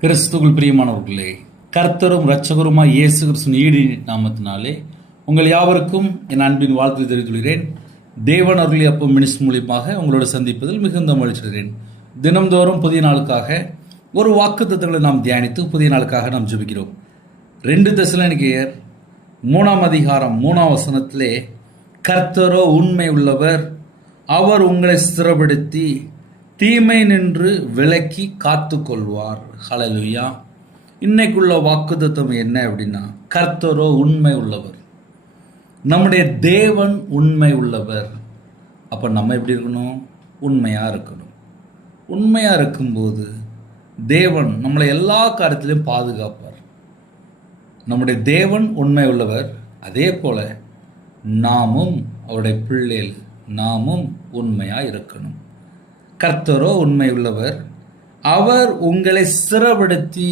கிறிஸ்துவுக்குள் பிரியமானவர்களே, கர்த்தரும் இரட்சகருமாய் இயேசு கிறிஸ்துவின் ஈடு நாமத்தினாலே உங்கள் யாவருக்கும் என் அன்பின் வாழ்த்து தெரிவித்துள்ளேன். தேவன் அருளி அப்பம் மினிஸ்ட் மூலியமாக உங்களோட சந்திப்பதில் மிகுந்த மகிழ்ச்சிகிறேன். தினம்தோறும் புதிய நாளுக்காக ஒரு வாக்குத்தத்தங்களை நாம் தியானித்து புதிய நாளுக்காக நாம் ஜெபிக்கிறோம். 2 தெசலோனிக்கேயர் 3 அதிகாரம் 3 வசனத்திலே, கர்த்தரோ உண்மை உள்ளவர், அவர் உங்களை ஸ்திரப்படுத்தி தீமை நின்று விலக்கி காத்து கொள்வார். ஹல்லேலூயா. இன்னைக்குள்ள வாக்குத்தத்தம் என்ன அப்படின்னா, கர்த்தரோ உண்மை உள்ளவர், நம்முடைய தேவன் உண்மை உள்ளவர். அப்போ நம்ம எப்படி இருக்கணும்? உண்மையாக இருக்கணும். உண்மையாக இருக்கும்போது தேவன் நம்மளை எல்லா காரியத்திலையும் பாதுகாப்பார். நம்முடைய தேவன் உண்மை உள்ளவர், அதே போல நாமும் அவருடைய பிள்ளைகள், நாமும் உண்மையாக இருக்கணும். கர்த்தரோ உண்மை உள்ளவர், அவர் உங்களை ஸ்திரப்படுத்தி,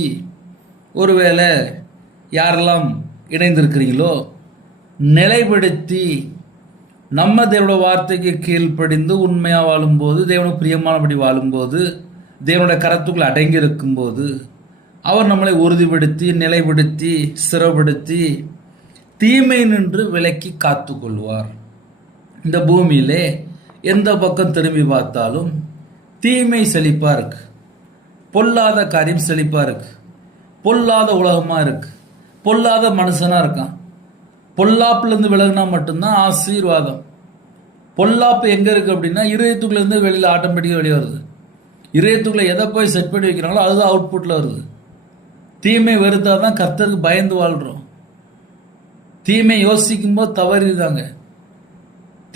ஒருவேளை யாரெல்லாம் இணைந்திருக்கிறீங்களோ நிலைப்படுத்தி, நம்ம தேவனுடைய வார்த்தைக்கு கீழ்ப்படிந்து உண்மையாக வாழும்போது, தேவனுக்கு பிரியமானபடி வாழும்போது, தேவனுடைய கரத்துக்குள் அடங்கி இருக்கும்போது, அவர் நம்மளை உறுதிப்படுத்தி நிலைப்படுத்தி ஸ்திரப்படுத்தி தீமை நின்று விலக்கி காத்து கொள்வார். இந்த பூமியிலே எந்த பக்கம் திரும்பி பார்த்தாலும் தீமை செழிப்பா இருக்கு, பொல்லாத காரியம் செழிப்பா இருக்கு, பொல்லாத உலகமா இருக்கு, பொல்லாத மனுஷனா இருக்கான். பொல்லாப்புலேருந்து விலகினா மட்டும்தான் ஆசீர்வாதம். பொல்லாப்பு எங்க இருக்கு அப்படின்னா, இதயத்துக்குள்ளேருந்து வெளியில் ஆட்டோமேட்டிக்காக வெளியே வருது. இதயத்துக்குள்ள எதை போய் செட் பண்ணி வைக்கிறாங்களோ அதுதான் அவுட்புட்டில் வருது. தீமை வெறுத்தா தான் கர்த்தருக்கு பயந்து வாழ்கிறோம். தீமை யோசிக்கும் போது தவறிதாங்க.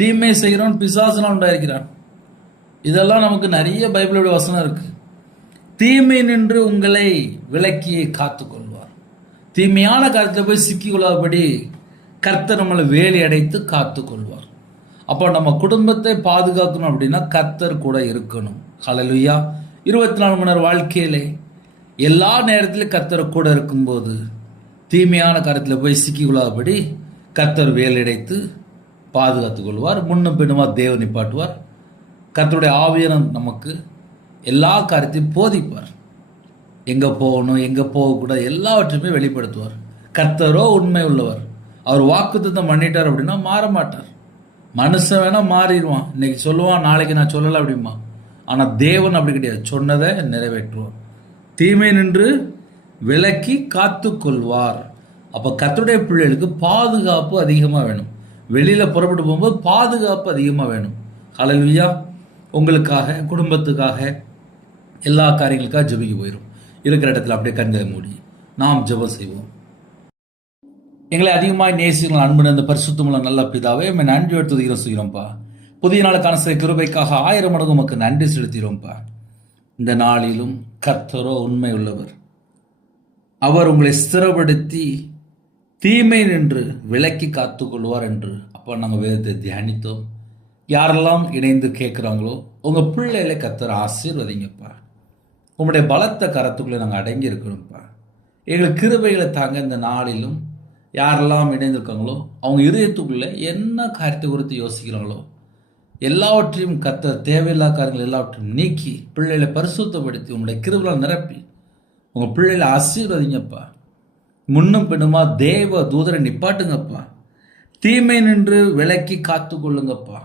தீமை செய்கிறோம் பிசாசுனா உண்டாயிருக்கிறான். இதெல்லாம் நமக்கு நிறைய பைபிளோட வசனம் இருக்கு. தீமை நின்று உங்களை விலக்கி காத்து கொள்வார். தீமையான காரியத்தில் போய் சிக்கி கொள்ளாதபடி கர்த்தர் நம்மளை வேலி அடைத்து காத்து கொள்வார். அப்போ நம்ம குடும்பத்தை பாதுகாக்கணும் அப்படின்னா கர்த்தர் கூட இருக்கணும். ஹல்லேலூயா. 24 மணி நேரம் வாழ்க்கையிலே எல்லா நேரத்திலும் கர்த்தர் கூட இருக்கும்போது தீமையான காரியத்தில் போய் சிக்கி கொள்ளாதபடி கர்த்தர் வேலி அடைத்து பாதுகாத்து கொள்வார். முன்னும் பின்னுமா தேவன் நிப்பாட்டுவார். கர்த்தருடைய ஆவியானவர் நமக்கு எல்லா காரியத்தையும் போதிப்பார். எங்கே போகணும் எங்கே போகக்கூடாது எல்லாவற்றையுமே வெளிப்படுத்துவார். கர்த்தரோ உண்மை உள்ளவர், அவர் வாக்குத்தத்தம் பண்ணிட்டார் அப்படின்னா மாற மாட்டார். மனுஷன் வேணா மாறிடுவான், இன்னைக்கு சொல்லுவான் நாளைக்கு நான் சொல்லலை அப்படிமா. ஆனால் தேவன் அப்படி கிடையாது, சொன்னதை நிறைவேற்றுவார். தீமை நின்று விலக்கி காத்து கொள்வார். அப்போ கர்த்தருடைய பிள்ளைகளுக்கு பாதுகாப்பு அதிகமாக வேணும். வெளியில் புறப்பட்டு போகும்போது பாதுகாப்பு அதிகமாக வேணும். ஹல்லேலூயா. உங்களுக்காக, குடும்பத்துக்காக, எல்லா காரியங்களுக்காக ஜெபிக்க போயிடும். இருக்கிற இடத்துல அப்படியே கண்களை மூடி நாம் ஜெபம் செய்வோம். எங்களை அதிகமாக நேசிக்கிற அன்பு அந்த பரிசுத்தமுள்ள நல்ல பிதாவே, நன்றி எடுத்து செய்கிறோம்ப்பா. புதிய நாளுக்கான சில கிருபைக்காக 1000 மடங்கு உமக்கு நன்றி செலுத்துகிறோம்ப்பா. இந்த நாளிலும் கர்த்தரோ உண்மை உள்ளவர், அவர் உங்களை ஸ்திரப்படுத்தி தீமை நின்று விலக்கி காத்து கொள்வார் என்று அப்போ நாங்கள் வேதத்தை தியானித்தோம். யாரெல்லாம் இணைந்து கேட்குறாங்களோ உங்கள் பிள்ளைகளை கர்த்தர் ஆசீர்வதிங்கப்பா. உங்களுடைய பலத்த கரத்துக்குள்ளே நாங்கள் அடங்கி இருக்கணும்ப்பா. எங்களுக்கு கிருபைகளை தாங்க. இந்த நாளிலும் யாரெல்லாம் இணைந்திருக்காங்களோ அவங்க இதயத்துக்குள்ளே என்ன காரியத்தை குறித்து யோசிக்கிறாங்களோ எல்லாவற்றையும் கர்த்தர் தேவையில்லா காரியங்கள் எல்லாவற்றையும் நீக்கி பிள்ளைகளை பரிசுத்தப்படுத்தி உங்களுடைய கிருபையால் நிரப்பி உங்கள் பிள்ளைகளை ஆசீர்வதிங்கப்பா. முன்னும் பின்னுமா தேவ தூதரை நிப்பாட்டுங்கப்பா. தீமை நின்று விலக்கி காத்து கொள்ளுங்கப்பா.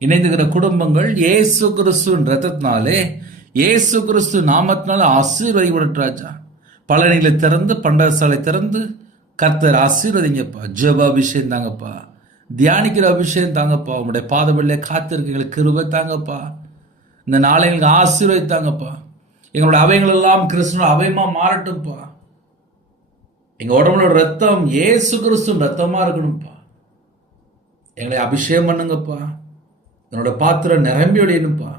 இணைந்துகிற குடும்பங்கள் இயேசு கிறிஸ்துவின் ரத்தத்தினாலே, இயேசு கிறிஸ்து நாமத்தினால ஆசீர்வதிக்கப்பட்டாச்சா. பழனிகளை திறந்து, பண்டகசாலை திறந்து கர்த்தர் ஆசீர்வதிங்கப்பா. ஜெப அபிஷேகம் தாங்கப்பா, தியானிக்கிற அபிஷேகம் தாங்கப்பா. உங்களுடைய பாதபடியிலே காத்திருக்கீங்களுக்கு கிருபை தாங்கப்பா. இந்த நாளை எங்களுக்கு ஆசீர்வதித்தாங்கப்பா. எங்களுடைய அவைகள் எல்லாம் கிறிஸ்துவ அவைமா மாறட்டும்ப்பா. எங்க உடம்புல ரத்தம் இயேசு கிறிஸ்து ரத்தமா இருக்கணும்ப்பா. எங்களை அபிஷேகம் பண்ணுங்கப்பா. என்னோட பாத்திரம் நிரம்பி ஒழியணும்ப்பா.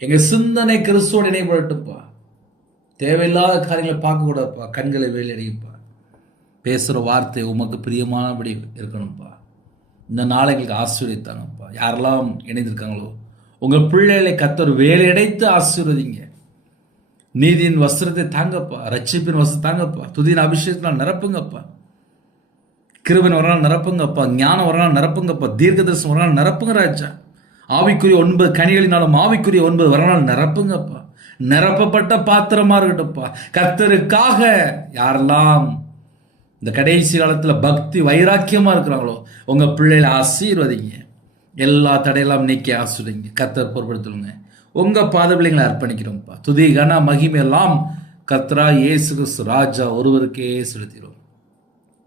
எங்க சிந்தனை கிறிஸ்துவோடு இணைப்படட்டும்ப்பா. தேவையில்லாத காரியங்களை பார்க்கக்கூடாதுப்பா. கண்களை வேலை அடையும்ப்பா. பேசுகிற வார்த்தை உமக்கு பிரியமானபடி இருக்கணும்ப்பா. இந்த நாளை எங்களுக்கு ஆசீர்வதித்தாங்கப்பா. யாரெல்லாம் இணைந்திருக்காங்களோ உங்கள் பிள்ளைகளை கர்த்தர் வேலை அடைத்து ஆசீர்வதிங்க. நீதியின் வஸ்திரத்தை தாங்கப்பா, ரட்சிப்பின் வஸ்திரம் தாங்கப்பா. துதியின் அபிஷேகத்தினால் நிரப்புங்கப்பா. கிருபையின் வரனால் நிரப்புங்கப்பா. ஞானம் வரனால் நிரப்புங்கப்பா. தீர்க்க தரிசனம் வரனால் நிரப்புங்க ராஜா. ஆவிக்குரிய 9 கனிகளினாலும் ஆவிக்குரிய 9 வரனால் நிரப்புங்கப்பா. நிரப்பப்பட்ட பாத்திரமா இருக்கட்டும்ப்பா. கர்த்தருக்காக யாரெல்லாம் இந்த கடைசி காலத்துல பக்தி வைராக்கியமா இருக்கிறாங்களோ உங்க பிள்ளைகளை ஆசீர்வதிங்க. எல்லா தடையெல்லாம் நீக்கி ஆசீர்வதிங்க. கர்த்தர் பொறுப்படுத்துங்க. உங்க பாதபிள்ளைங்களை அர்ப்பணிக்கிறோம்ப்பா. துதி கன மகிமை எல்லாம் கர்த்தரா இயேசு கிறிஸ்து ராஜா ஒருவருக்கே செலுத்திடும்.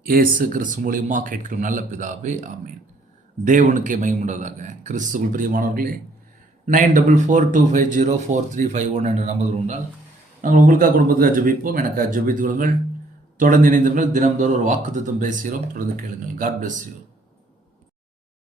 இயேசு கிறிஸ்து மூலியமா கேட்கிறோம் நல்ல பிதாவே, ஆமீன். தேவனுக்கே மகிமுண்டதாக. கிறிஸ்துக்குள் பிரியமானவர்களே, 9442504351 என்ற நம்பர் உண்டால் நாங்கள் உங்களுக்காக குடும்பத்துக்காக ஜெபிப்போம். எனக்காக ஜெபித்து கொள்ளுங்கள். தொடர்ந்து இணைந்தவர்கள் தினம்தோறும் ஒரு வாக்குத்தத்தம் பேசுகிறோம். தொடர்ந்து கேளுங்கள். God bless you.